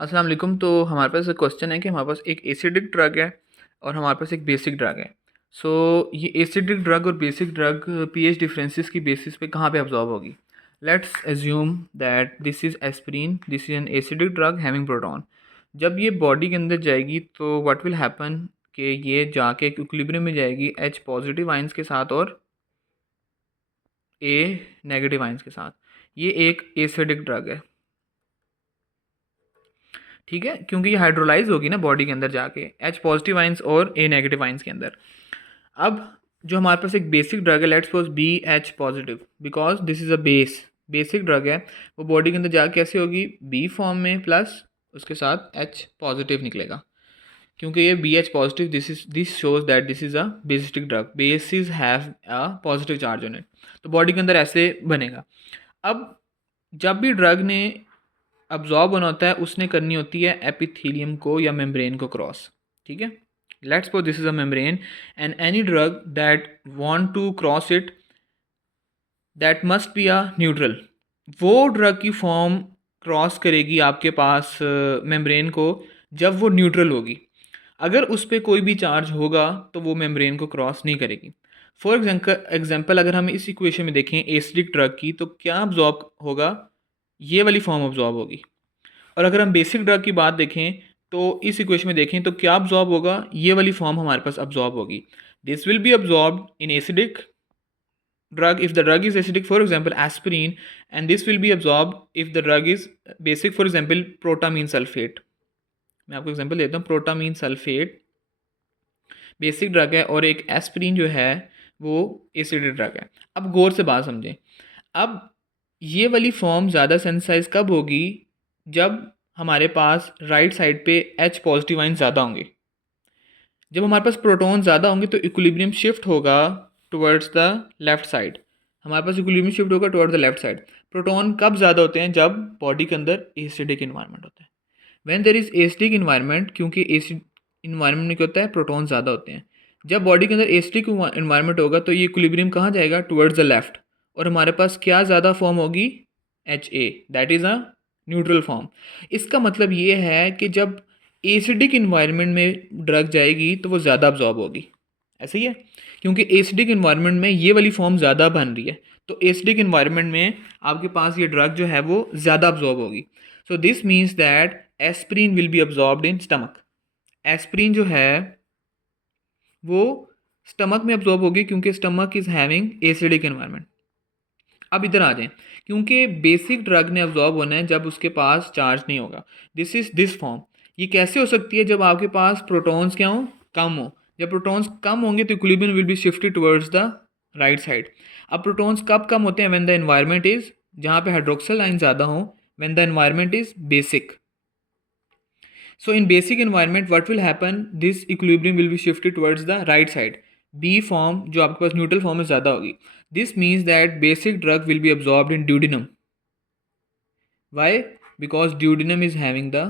अस्सलाम वालेकुम। तो हमारे पास एक क्वेश्चन है कि हमारे पास एक एसिडिक ड्रग है और हमारे पास एक बेसिक ड्रग है। सो ये एसिडिक ड्रग और बेसिक ड्रग पीएच डिफरेंसेस की बेसिस पे कहाँ पे अब्जॉर्ब होगी। Let's assume that this is aspirin, this is an acidic drug having proton. जब ये बॉडी के अंदर जाएगी तो व्हाट विल हैपन कि ये जाके एक इक्विलिब्रियम में जाएगी एच पॉजिटिव आइंस के साथ और ए नेगेटिव आइंस के साथ। ये एक एसिडिक ड्रग है, ठीक है, क्योंकि ये हाइड्रोलाइज होगी ना बॉडी के अंदर जाके एच पॉजिटिव आइंस और ए नेगेटिव आइंस के अंदर। अब जो हमारे पास एक बेसिक ड्रग है, let's suppose b h positive, because this is a basic drug है। वो बॉडी के अंदर जाके कैसे होगी, बी फॉर्म में प्लस उसके साथ एच पॉजिटिव निकलेगा, क्योंकि ये b h positive, this shows that this is a basic drug, bases have a positive charge on it. तो बॉडी के अंदर ऐसे बनेगा। अब जब भी ड्रग ने अब्जॉर्ब होना होता है, उसने करनी होती है एपिथेलियम को या मेम्ब्रेन को क्रॉस, ठीक है। Let's suppose this is a membrane and any drug that want to cross it, that must be a neutral. वो ड्रग की फॉर्म क्रॉस करेगी आपके पास मेम्ब्रेन को जब वो न्यूट्रल होगी। अगर उस पर कोई भी चार्ज होगा तो वो मेम्ब्रेन को क्रॉस नहीं करेगी। फॉर एग्जाम्पल अगर हम इस इक्वेशन में देखें एसिडिक ड्रग की, तो क्या अब्जॉर्ब होगा, ये वाली फॉर्म अब्जॉर्ब होगी। और अगर हम बेसिक ड्रग की बात देखें तो इस इक्वेशन में देखें तो क्या अब्जॉर्ब होगा, ये वाली फॉर्म हमारे पास अब्जॉर्ब होगी। This will be absorb in acidic drug if the drug is acidic, for example aspirin, and this will be absorbed if the drug is basic, for example protamine sulfate। मैं आपको example देता हूँ, protamine sulphate basic drug है और एक aspirin जो है वो एसिडिक ड्रग है। अब गौर से बात समझें। अब ये वाली फॉर्म ज़्यादा सेंसाइज कब होगी, जब हमारे पास राइट साइड पे एच पॉजिटिव आइन ज़्यादा होंगे। जब हमारे पास प्रोटॉन ज़्यादा होंगे तो इक्विलिब्रियम शिफ्ट होगा टुवर्ड्स द लेफ्ट साइड। हमारे पास इक्विलिब्रियम शिफ्ट होगा towards the left side. Proton कब ज़्यादा होते हैं, जब बॉडी के अंदर एसिडिक इन्वायरमेंट होता है। When there is acidic environment, क्योंकि एसिड इन्वायरमेंट में क्या होता है, प्रोटॉन ज़्यादा होते हैं। जब बॉडी के अंदर एसिडिक इन्वायरमेंट होगा तो ये इक्विलिब्रियम कहाँ जाएगा, टुवर्ड्स द लेफ्ट। और हमारे पास क्या ज़्यादा फॉर्म होगी, H A, that is a neutral form. इसका मतलब ये है कि जब एसिडिक इन्वायरमेंट में ड्रग जाएगी तो वो ज़्यादा अब्जॉर्ब होगी। ऐसे ही है, क्योंकि एसिडिक इन्वायरमेंट में ये वाली फॉर्म ज़्यादा बन रही है, तो एसिडिक इन्वायरमेंट में आपके पास ये ड्रग जो है वो ज़्यादा अब्जॉर्ब होगी। So this means that aspirin will be absorbed in stomach. Aspirin जो है वो स्टमक में अब्जॉर्ब होगी, क्योंकि stomach is having acidic environment. अब इधर आ जाएं, क्योंकि बेसिक ड्रग ने अब्जॉर्ब होना है जब उसके पास चार्ज नहीं होगा। This is this form. ये कैसे हो सकती है, जब आपके पास प्रोटॉन्स क्या हो, कम हो। जब प्रोटॉन्स कम होंगे तो equilibrium will be shifted towards the right side. अब प्रोटॉन्स कब कम होते हैं, व्हेन द एनवायरनमेंट इज, जहाँ पे हाइड्रोक्सिल आयन ज़्यादा हो, when the environment is basic. So in basic environment what will happen, this equilibrium will be shifted towards the right side। B form जो आपके पास न्यूट्रल फॉर्म में ज़्यादा होगी। This means that basic drug will be absorbed in duodenum। Why? Because duodenum is having the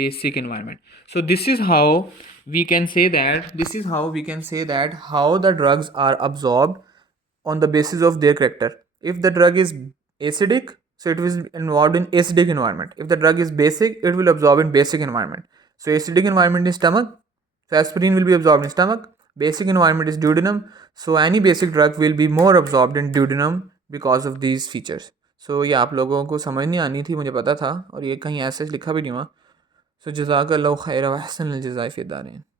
basic environment। So this is how we can say that how the drugs are absorbed on the basis of their character। If the drug is acidic, so it will be involved in acidic environment. If the drug is basic, it will absorb in basic environment। So acidic environment is stomach, so aspirin will be absorbed in stomach. Basic environment is duodenum, so any basic drug will be more absorbed in duodenum because of these features। So ये आप लोगों को समझ नहीं आनी थी, मुझे पता था, और ये कहीं ऐसे लिखा भी नहीं हुआ। सो जज़ाकल्लाहु खैर व अहसन अल जज़ाए फ़ी दारैन।